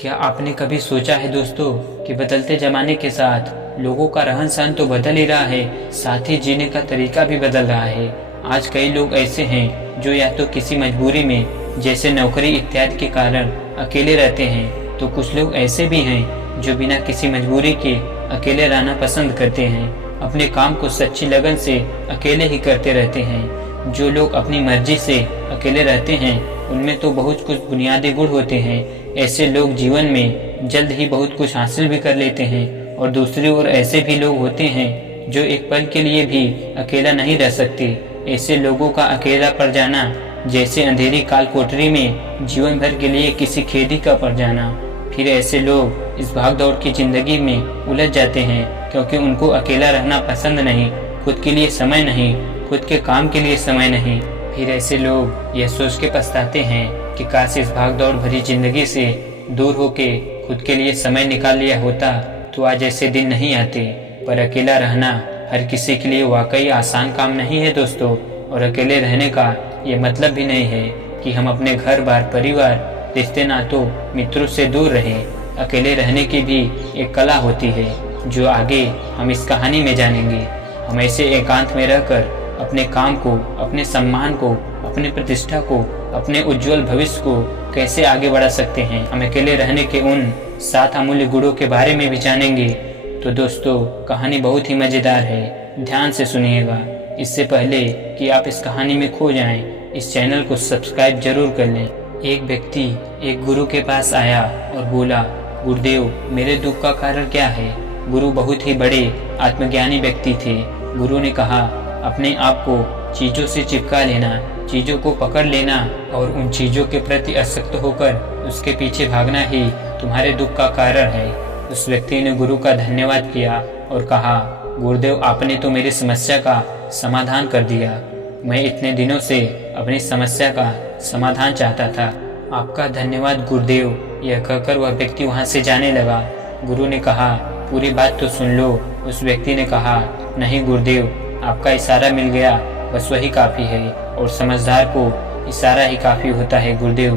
क्या आपने कभी सोचा है दोस्तों कि बदलते ज़माने के साथ लोगों का रहन सहन तो बदल ही रहा है, साथ ही जीने का तरीका भी बदल रहा है। आज कई लोग ऐसे हैं जो या तो किसी मजबूरी में जैसे नौकरी इत्यादि के कारण अकेले रहते हैं, तो कुछ लोग ऐसे भी हैं जो बिना किसी मजबूरी के अकेले रहना पसंद करते हैं। अपने काम को सच्ची लगन से अकेले ही करते रहते हैं। जो लोग अपनी मर्जी से अकेले रहते हैं उनमें तो बहुत कुछ बुनियादी गुण होते हैं। ऐसे लोग जीवन में जल्द ही बहुत कुछ हासिल भी कर लेते हैं, और दूसरी ओर ऐसे भी लोग होते हैं जो एक पल के लिए भी अकेला नहीं रह सकते। ऐसे लोगों का अकेला पड़ जाना जैसे अंधेरी काल कोठरी में जीवन भर के लिए किसी खेदी का पड़ जाना। फिर ऐसे लोग इस भाग दौड़ की जिंदगी में उलझ जाते हैं क्योंकि उनको अकेला रहना पसंद नहीं, खुद के लिए समय नहीं, खुद के काम के लिए समय नहीं। फिर ऐसे लोग यह सोच के पछताते हैं कि काश इस भाग दौड़ भरी जिंदगी से दूर होके खुद के लिए समय निकाल लिया होता तो आज ऐसे दिन नहीं आते। पर अकेला रहना हर किसी के लिए वाकई आसान काम नहीं है दोस्तों, और अकेले रहने का ये मतलब भी नहीं है कि हम अपने घर बार परिवार रिश्ते नातों मित्रों से दूर रहें। अकेले रहने की भी एक कला होती है जो आगे हम इस कहानी में जानेंगे। हम ऐसे एकांत में रहकर अपने काम को, अपने सम्मान को, अपने प्रतिष्ठा को, अपने उज्जवल भविष्य को कैसे आगे बढ़ा सकते हैं। हम अकेले रहने के उन 7 अमूल्य गुणों के बारे में भी जानेंगे। तो दोस्तों, कहानी बहुत ही मज़ेदार है, ध्यान से सुनिएगा। इससे पहले कि आप इस कहानी में खो जाएं, इस चैनल को सब्सक्राइब जरूर कर लें। एक व्यक्ति एक गुरु के पास आया और बोला, गुरुदेव, मेरे दुख का कारण क्या है? गुरु बहुत ही बड़े आत्मज्ञानी व्यक्ति थे। गुरु ने कहा, अपने आप को चीज़ों से चिपका लेना, चीज़ों को पकड़ लेना और उन चीज़ों के प्रति आसक्त होकर उसके पीछे भागना ही तुम्हारे दुख का कारण है। उस व्यक्ति ने गुरु का धन्यवाद किया और कहा, गुरुदेव, आपने तो मेरी समस्या का समाधान कर दिया। मैं इतने दिनों से अपनी समस्या का समाधान चाहता था। आपका धन्यवाद गुरुदेव। यह कहकर वह व्यक्ति वहाँ से जाने लगा। गुरु ने कहा, पूरी बात तो सुन लो। उस व्यक्ति ने कहा, नहीं गुरुदेव, आपका इशारा मिल गया, बस वही काफ़ी है, और समझदार को इशारा ही काफ़ी होता है गुरुदेव।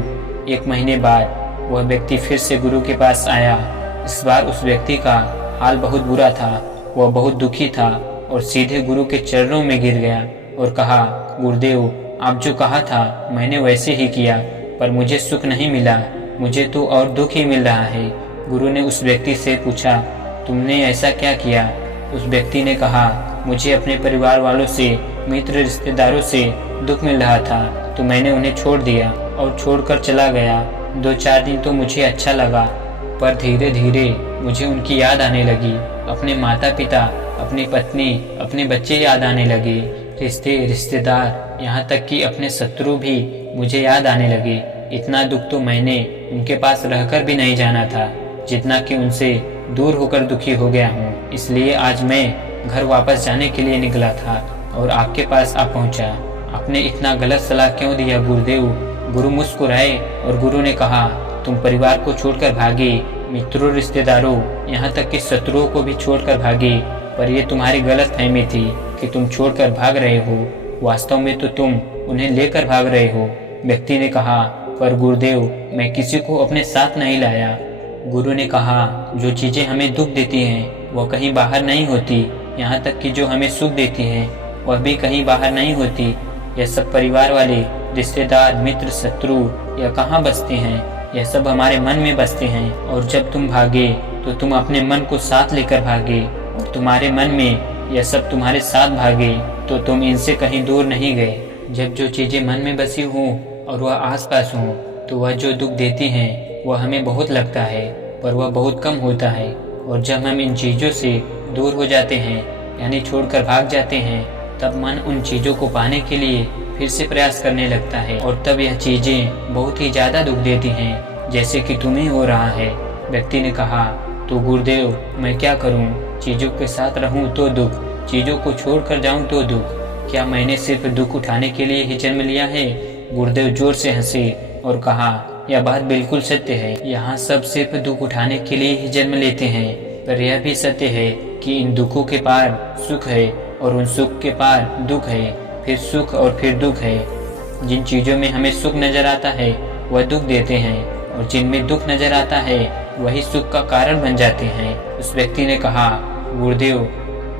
1 महीने बाद वह व्यक्ति फिर से गुरु के पास आया। इस बार उस व्यक्ति का हाल बहुत बुरा था। वह बहुत दुखी था और सीधे गुरु के चरणों में गिर गया और कहा, गुरुदेव, आप जो कहा था मैंने वैसे ही किया, पर मुझे सुख नहीं मिला, मुझे तो और दुख ही मिल रहा है। गुरु ने उस व्यक्ति से पूछा, तुमने ऐसा क्या किया? उस व्यक्ति ने कहा, मुझे अपने परिवार वालों से, मित्र रिश्तेदारों से दुख मिल रहा था, तो मैंने उन्हें छोड़ दिया और छोड़कर चला गया। 2-4 दिन तो मुझे अच्छा लगा, पर धीरे धीरे मुझे उनकी याद आने लगी। अपने माता पिता, अपनी पत्नी, अपने बच्चे याद आने लगे। रिश्तेदार, यहाँ तक कि अपने शत्रु भी मुझे याद आने लगे। इतना दुख तो मैंने उनके पास रहकर भी नहीं जाना था जितना कि उनसे दूर होकर दुखी हो गया हूँ। इसलिए आज मैं घर वापस जाने के लिए निकला था और आपके पास आ पहुँचा। आपने इतना गलत सलाह क्यों दिया गुरुदेव? गुरु मुस्कुराए और गुरु ने कहा, तुम परिवार को छोड़कर भागे, मित्रों, रिश्तेदारों, यहाँ तक कि शत्रुओं को भी छोड़कर भागे, पर यह तुम्हारी गलत फहमी थी कि तुम छोड़कर भाग रहे हो। वास्तव में तो तुम उन्हें लेकर भाग रहे हो। व्यक्ति ने कहा, पर गुरुदेव, मैं किसी को अपने साथ नहीं लाया। गुरु ने कहा, जो चीज़ें हमें दुख देती हैं वह कहीं बाहर नहीं होती, यहाँ तक कि जो हमें सुख देती हैं वह भी कहीं बाहर नहीं होती। यह सब परिवार वाले, रिश्तेदार, मित्र, शत्रु यह कहाँ बसते हैं? यह सब हमारे मन में बसते हैं। और जब तुम भागे तो तुम अपने मन को साथ लेकर भागे, और तुम्हारे मन में यह सब तुम्हारे साथ भागे तो तुम इनसे कहीं दूर नहीं गए। जब जो चीज़ें मन में बसी हों और वह आसपास हों तो वह जो दुख देती हैं वह हमें बहुत लगता है, पर वह बहुत कम होता है। और जब हम इन चीज़ों से दूर हो जाते हैं, यानी छोड़कर भाग जाते हैं, तब मन उन चीज़ों को पाने के लिए फिर से प्रयास करने लगता है, और तब यह चीज़ें बहुत ही ज़्यादा दुख देती हैं, जैसे कि तुम्हें हो रहा है। व्यक्ति ने कहा, तो गुरुदेव, मैं क्या करूं? चीज़ों के साथ रहूं तो दुख, चीज़ों को छोड़कर जाऊं तो दुख। क्या मैंने सिर्फ दुख उठाने के लिए ही जन्म लिया है? गुरुदेव जोर से हंसे और कहा, यह बात बिल्कुल सत्य है। यहाँ सब सिर्फ दुख उठाने के लिए ही जन्म लेते हैं, पर यह भी सत्य है कि इन दुखों के पार सुख है और उन सुख के पार दुख है, फिर सुख और फिर दुख है। जिन चीज़ों में हमें सुख नजर आता है वह दुख देते हैं, और जिनमें दुख नजर आता है वही सुख का कारण बन जाते हैं। उस व्यक्ति ने कहा, गुरुदेव,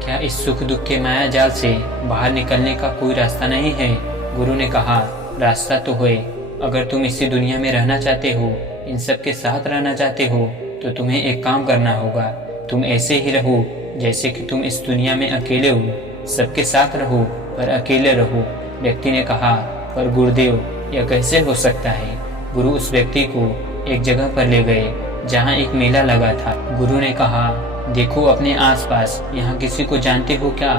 क्या इस सुख दुख के माया जाल से बाहर निकलने का कोई रास्ता नहीं है? गुरु ने कहा, रास्ता तो है। अगर तुम इसी दुनिया में रहना चाहते हो, इन सब के साथ रहना चाहते हो, तो तुम्हें एक काम करना होगा। तुम ऐसे ही रहो जैसे कि तुम इस दुनिया में अकेले हो। सबके साथ रहो पर अकेले रहो। व्यक्ति ने कहा, पर गुरुदेव, यह कैसे हो सकता है? गुरु उस व्यक्ति को एक जगह पर ले गए जहाँ एक मेला लगा था। गुरु ने कहा, देखो अपने आसपास, यहाँ किसी को जानते हो क्या?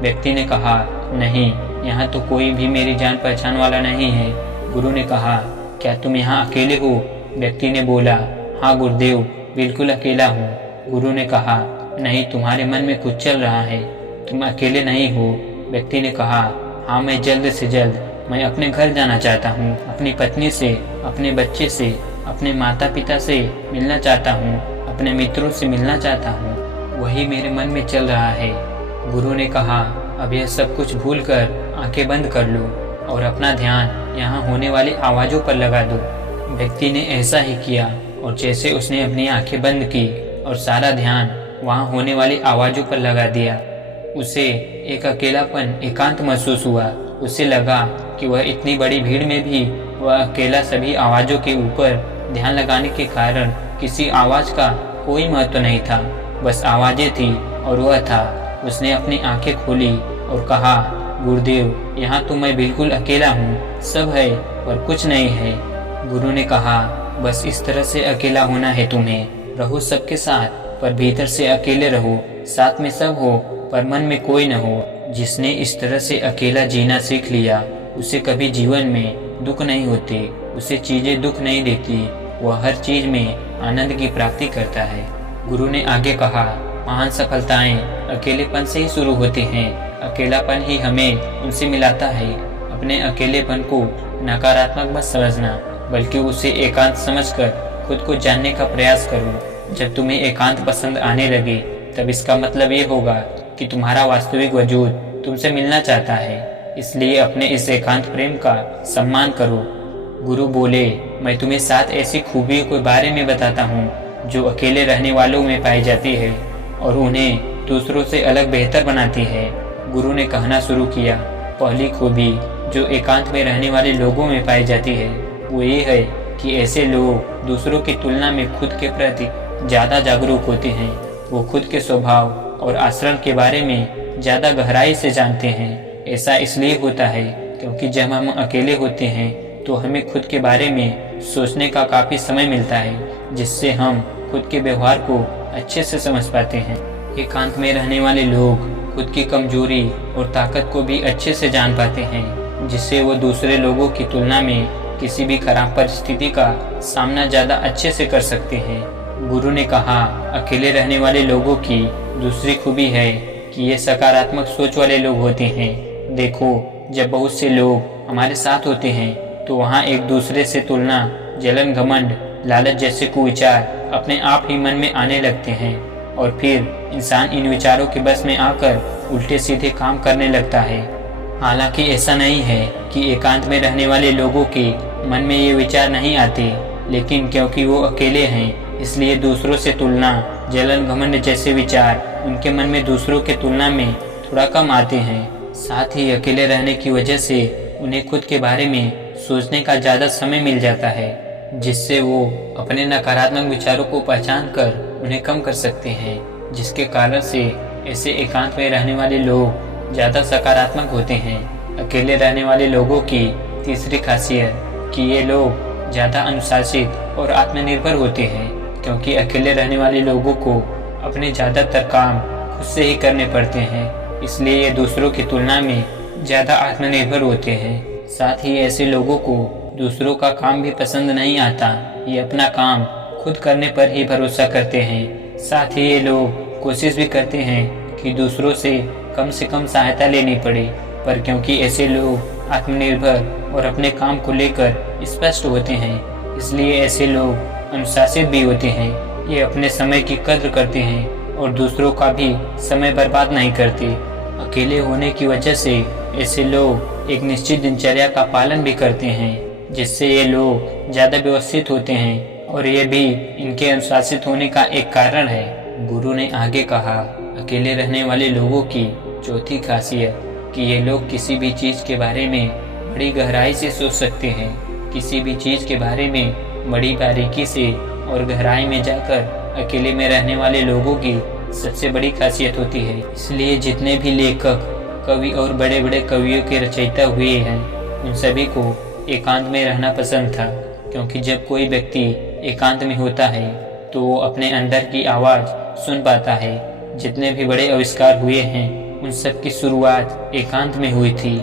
व्यक्ति ने कहा, नहीं, यहाँ तो कोई भी मेरी जान पहचान वाला नहीं है। गुरु ने कहा, क्या तुम यहाँ अकेले हो? व्यक्ति ने बोला, हाँ गुरुदेव, बिल्कुल अकेला हूँ। गुरु ने कहा, नहीं, तुम्हारे मन में कुछ चल रहा है, तुम अकेले नहीं हो। व्यक्ति ने कहा, हाँ, मैं जल्द से जल्द मैं अपने घर जाना चाहता हूँ, अपनी पत्नी से, अपने बच्चे से, अपने माता पिता से मिलना चाहता हूँ, अपने मित्रों से मिलना चाहता हूँ, वही मेरे मन में चल रहा है। गुरु ने कहा, अब यह सब कुछ भूलकर आंखें बंद कर लो और अपना ध्यान यहाँ होने वाली आवाज़ों पर लगा दो। व्यक्ति ने ऐसा ही किया और जैसे उसने अपनी आंखें बंद की और सारा ध्यान वहाँ होने वाली आवाज़ों पर लगा दिया, उसे एक अकेलापन, एकांत महसूस हुआ। उसे लगा कि वह इतनी बड़ी भीड़ में भी वह अकेला, सभी आवाज़ों के ऊपर ध्यान लगाने के कारण किसी आवाज़ का कोई महत्व नहीं था, बस आवाज़ें थी और वह था। उसने अपनी आंखें खोली और कहा, गुरुदेव, यहाँ तो मैं बिल्कुल अकेला हूँ, सब है पर कुछ नहीं है। गुरु ने कहा, बस इस तरह से अकेला होना है तुम्हें, रहो सबके साथ पर भीतर से अकेले रहो। साथ में सब हो पर मन में कोई न हो। जिसने इस तरह से अकेला जीना सीख लिया, उसे कभी जीवन में दुख नहीं होते, उसे चीजें दुख नहीं देती, वह हर चीज में आनंद की प्राप्ति करता है। गुरु ने आगे कहा, महान सफलताएं अकेलेपन से ही शुरू होती हैं। अकेलापन ही हमें उनसे मिलाता है। अपने अकेलेपन को नकारात्मक मत समझना, बल्कि उसे एकांत समझकर खुद को जानने का प्रयास करो। जब तुम्हें एकांत पसंद आने लगे, तब इसका मतलब ये होगा कि तुम्हारा वास्तविक वजूद तुमसे मिलना चाहता है। इसलिए अपने इस एकांत प्रेम का सम्मान करो। गुरु बोले, मैं तुम्हें 7 ऐसी खूबियों के बारे में बताता हूँ जो अकेले रहने वालों में पाई जाती है और उन्हें दूसरों से अलग बेहतर बनाती है। गुरु ने कहना शुरू किया, पहली खूबी जो एकांत में रहने वाले लोगों में पाई जाती है वो ये है कि ऐसे लोग दूसरों की तुलना में खुद के प्रति ज़्यादा जागरूक होते हैं। वो खुद के स्वभाव और आचरण के बारे में ज़्यादा गहराई से जानते हैं। ऐसा इसलिए होता है क्योंकि जब हम अकेले होते हैं तो हमें खुद के बारे में सोचने का काफ़ी समय मिलता है, जिससे हम खुद के व्यवहार को अच्छे से समझ पाते हैं। एकांत में रहने वाले लोग खुद की कमजोरी और ताकत को भी अच्छे से जान पाते हैं, जिससे वो दूसरे लोगों की तुलना में किसी भी खराब परिस्थिति का सामना ज़्यादा अच्छे से कर सकते हैं। गुरु ने कहा, अकेले रहने वाले लोगों की दूसरी खूबी है कि ये सकारात्मक सोच वाले लोग होते हैं। देखो, जब बहुत से लोग हमारे साथ होते हैं तो वहाँ एक दूसरे से तुलना, जलन, घमंड, लालच जैसे कुविचार अपने आप ही मन में आने लगते हैं और फिर इंसान इन विचारों के बस में आकर उल्टे सीधे काम करने लगता है। हालांकि ऐसा नहीं है कि एकांत में रहने वाले लोगों के मन में ये विचार नहीं आते, लेकिन क्योंकि वो अकेले हैं इसलिए दूसरों से तुलना, जलन, घमंड जैसे विचार उनके मन में दूसरों के तुलना में थोड़ा कम आते हैं। साथ ही अकेले रहने की वजह से उन्हें खुद के बारे में सोचने का ज़्यादा समय मिल जाता है, जिससे वो अपने नकारात्मक विचारों को पहचान कर उन्हें कम कर सकते हैं, जिसके कारण से ऐसे एकांत में रहने वाले लोग ज़्यादा सकारात्मक होते हैं। अकेले रहने वाले लोगों की तीसरी खासियत कि ये लोग ज़्यादा अनुशासित और आत्मनिर्भर होते हैं, क्योंकि अकेले रहने वाले लोगों को अपने ज़्यादातर काम खुद से ही करने पड़ते हैं, इसलिए ये दूसरों की तुलना में ज़्यादा आत्मनिर्भर होते हैं। साथ ही ऐसे लोगों को दूसरों का काम भी पसंद नहीं आता, ये अपना काम खुद करने पर ही भरोसा करते हैं। साथ ही ये लोग कोशिश भी करते हैं कि दूसरों से कम सहायता लेनी पड़े, पर क्योंकि ऐसे लोग आत्मनिर्भर और अपने काम को लेकर स्पष्ट होते हैं, इसलिए ऐसे लोग अनुशासित भी होते हैं। ये अपने समय की कद्र करते हैं और दूसरों का भी समय बर्बाद नहीं करते। अकेले होने की वजह से ऐसे लोग एक निश्चित दिनचर्या का पालन भी करते हैं, जिससे ये लोग ज़्यादा व्यवस्थित होते हैं और ये भी इनके अनुशासित होने का एक कारण है। गुरु ने आगे कहा, अकेले रहने वाले लोगों की चौथी खासियत कि ये लोग किसी भी चीज़ के बारे में बड़ी गहराई से सोच सकते हैं। किसी भी चीज़ के बारे में बड़ी बारीकी से और गहराई में जाकर अकेले में रहने वाले लोगों की सबसे बड़ी खासियत होती है। इसलिए जितने भी लेखक, कवि और बड़े बड़े कवियों के रचयिता हुए हैं, उन सभी को एकांत में रहना पसंद था, क्योंकि जब कोई व्यक्ति एकांत में होता है तो वो अपने अंदर की आवाज़ सुन पाता है। जितने भी बड़े आविष्कार हुए हैं, उन सब की शुरुआत एकांत में हुई थी,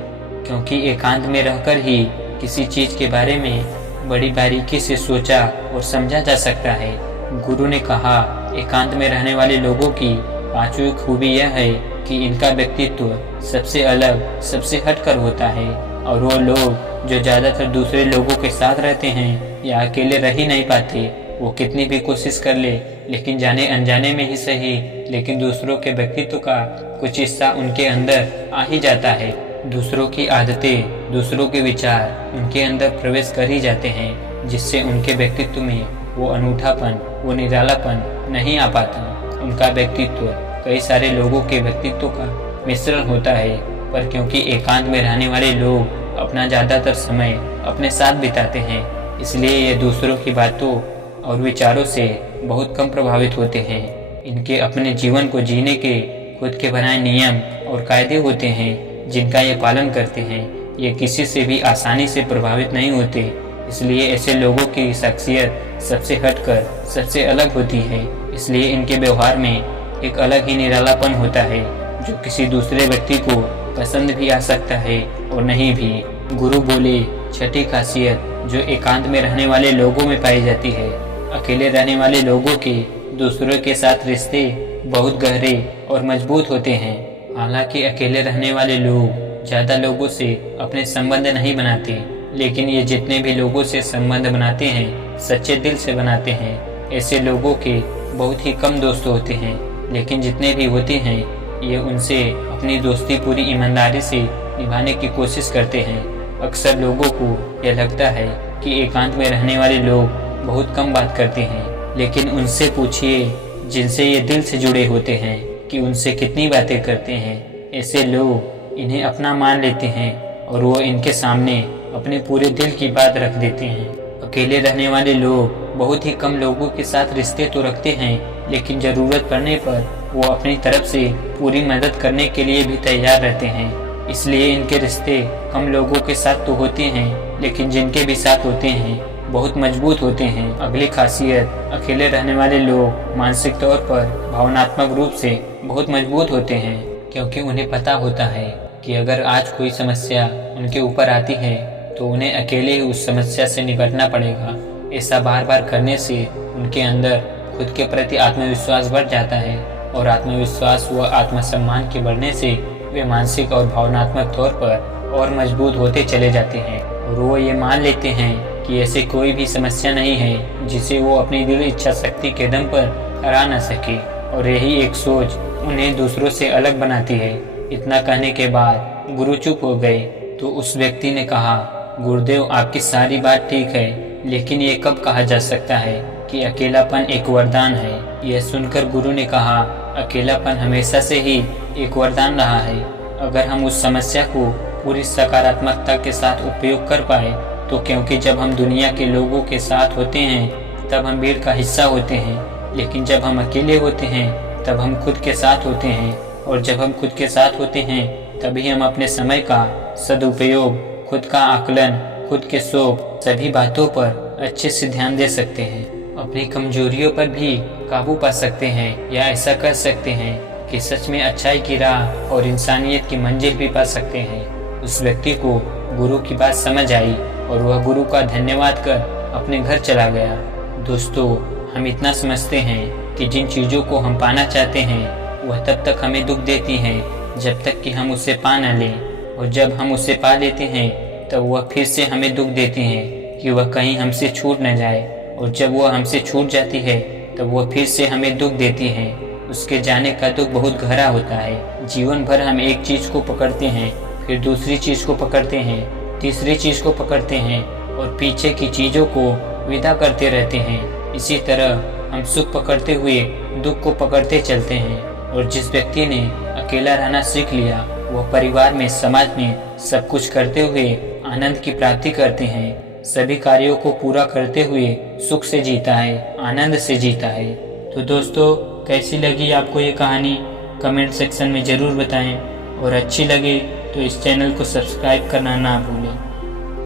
क्योंकि एकांत में रहकर ही किसी चीज़ के बारे में बड़ी बारीकी से सोचा और समझा जा सकता है। गुरु ने कहा, एकांत में रहने वाले लोगों की पांचवी खूबी यह है कि इनका व्यक्तित्व सबसे अलग, सबसे हटकर होता है। और वो लोग जो ज़्यादातर दूसरे लोगों के साथ रहते हैं या अकेले रह ही नहीं पाते, वो कितनी भी कोशिश कर ले, लेकिन जाने अनजाने में ही सही, लेकिन दूसरों के व्यक्तित्व का कुछ हिस्सा उनके अंदर आ ही जाता है। दूसरों की आदतें, दूसरों के विचार उनके अंदर प्रवेश कर ही जाते हैं, जिससे उनके व्यक्तित्व में वो अनूठापन, वो निरालापन नहीं आ पाता। उनका व्यक्तित्व कई सारे लोगों के व्यक्तित्व का मिश्रण होता है, पर क्योंकि एकांत में रहने वाले लोग अपना ज़्यादातर समय अपने साथ बिताते हैं, इसलिए ये दूसरों की बातों और विचारों से बहुत कम प्रभावित होते हैं। इनके अपने जीवन को जीने के खुद के बनाए नियम और कायदे होते हैं, जिनका ये पालन करते हैं। ये किसी से भी आसानी से प्रभावित नहीं होते, इसलिए ऐसे लोगों की शख्सियत सबसे हटकर, सबसे अलग होती है। इसलिए इनके व्यवहार में एक अलग ही निरालापन होता है, जो किसी दूसरे व्यक्ति को पसंद भी आ सकता है और नहीं भी। गुरु बोले, छठी खासियत जो एकांत में रहने वाले लोगों में पाई जाती है, अकेले रहने वाले लोगों के दूसरों के साथ रिश्ते बहुत गहरे और मजबूत होते हैं। हालांकि अकेले रहने वाले लोग ज़्यादा लोगों से अपने संबंध नहीं बनाते, लेकिन ये जितने भी लोगों से संबंध बनाते हैं, सच्चे दिल से बनाते हैं। ऐसे लोगों के बहुत ही कम दोस्त होते हैं, लेकिन जितने भी होते हैं, ये उनसे अपनी दोस्ती पूरी ईमानदारी से निभाने की कोशिश करते हैं। अक्सर लोगों को यह लगता है कि एकांत में रहने वाले लोग बहुत कम बात करते हैं, लेकिन उनसे पूछिए जिनसे ये दिल से जुड़े होते हैं कि उनसे कितनी बातें करते हैं। ऐसे लोग इन्हें अपना मान लेते हैं और वो इनके सामने अपने पूरे दिल की बात रख देते हैं। अकेले रहने वाले लोग बहुत ही कम लोगों के साथ रिश्ते तो रखते हैं, लेकिन ज़रूरत पड़ने पर वो अपनी तरफ से पूरी मदद करने के लिए भी तैयार रहते हैं। इसलिए इनके रिश्ते कम लोगों के साथ तो होते हैं, लेकिन जिनके भी साथ होते हैं बहुत मजबूत होते हैं। अगली खासियत, अकेले रहने वाले लोग मानसिक तौर पर, भावनात्मक रूप से बहुत मजबूत होते हैं, क्योंकि उन्हें पता होता है कि अगर आज कोई समस्या उनके ऊपर आती है तो उन्हें अकेले ही उस समस्या से निपटना पड़ेगा। ऐसा बार बार करने से उनके अंदर खुद के प्रति आत्मविश्वास बढ़ जाता है, और आत्मविश्वास व आत्मसम्मान के बढ़ने से वे मानसिक और भावनात्मक तौर पर और मजबूत होते चले जाते हैं। और वो ये मान लेते हैं कि ऐसे कोई भी समस्या नहीं है जिसे वो अपनी दिल इच्छा शक्ति के दम पर हरा न सके, और यही एक सोच उन्हें दूसरों से अलग बनाती है। इतना कहने के बाद गुरु चुप हो गए, तो उस व्यक्ति ने कहा, गुरुदेव आपकी सारी बात ठीक है, लेकिन ये कब कहा जा सकता है कि अकेलापन एक वरदान है? यह सुनकर गुरु ने कहा, अकेलापन हमेशा से ही एक वरदान रहा है। अगर हम उस समस्या को पूरी सकारात्मकता के साथ उपयोग कर पाए तो, क्योंकि जब हम दुनिया के लोगों के साथ होते हैं तब हम भीड़ का हिस्सा होते हैं, लेकिन जब हम अकेले होते हैं तब हम खुद के साथ होते हैं, और जब हम खुद के साथ होते हैं तभी हम अपने समय का सदुपयोग, खुद का आकलन, खुद के शौक, सभी बातों पर अच्छे से ध्यान दे सकते हैं। अपनी कमजोरियों पर भी काबू पा सकते हैं, या ऐसा कर सकते हैं कि सच में अच्छाई की राह और इंसानियत की मंजिल भी पा सकते हैं। उस व्यक्ति को गुरु की बात समझ आई और वह गुरु का धन्यवाद कर अपने घर चला गया। दोस्तों, हम इतना समझते हैं कि जिन चीज़ों को हम पाना चाहते हैं वह तब तक हमें दुख देती हैं जब तक कि हम उसे पा न लें, और जब हम उसे पा लेते हैं तब वह फिर से हमें दुख देती हैं कि वह कहीं हमसे छूट न जाए, और जब वह हमसे छूट जाती है तब वह फिर से हमें दुख देती हैं। उसके जाने का दुख बहुत गहरा होता है। जीवन भर हम एक चीज़ को पकड़ते हैं, फिर दूसरी चीज़ को पकड़ते हैं, तीसरी चीज़ को पकड़ते हैं, और पीछे की चीज़ों को विदा करते रहते हैं। इसी तरह हम सुख पकड़ते हुए दुख को पकड़ते चलते हैं, और जिस व्यक्ति ने अकेला रहना सीख लिया वह परिवार में, समाज में सब कुछ करते हुए आनंद की प्राप्ति करते हैं। सभी कार्यों को पूरा करते हुए सुख से जीता है, आनंद से जीता है। तो दोस्तों, कैसी लगी आपको ये कहानी कमेंट सेक्शन में ज़रूर बताएं, और अच्छी लगे तो इस चैनल को सब्सक्राइब करना ना भूलें।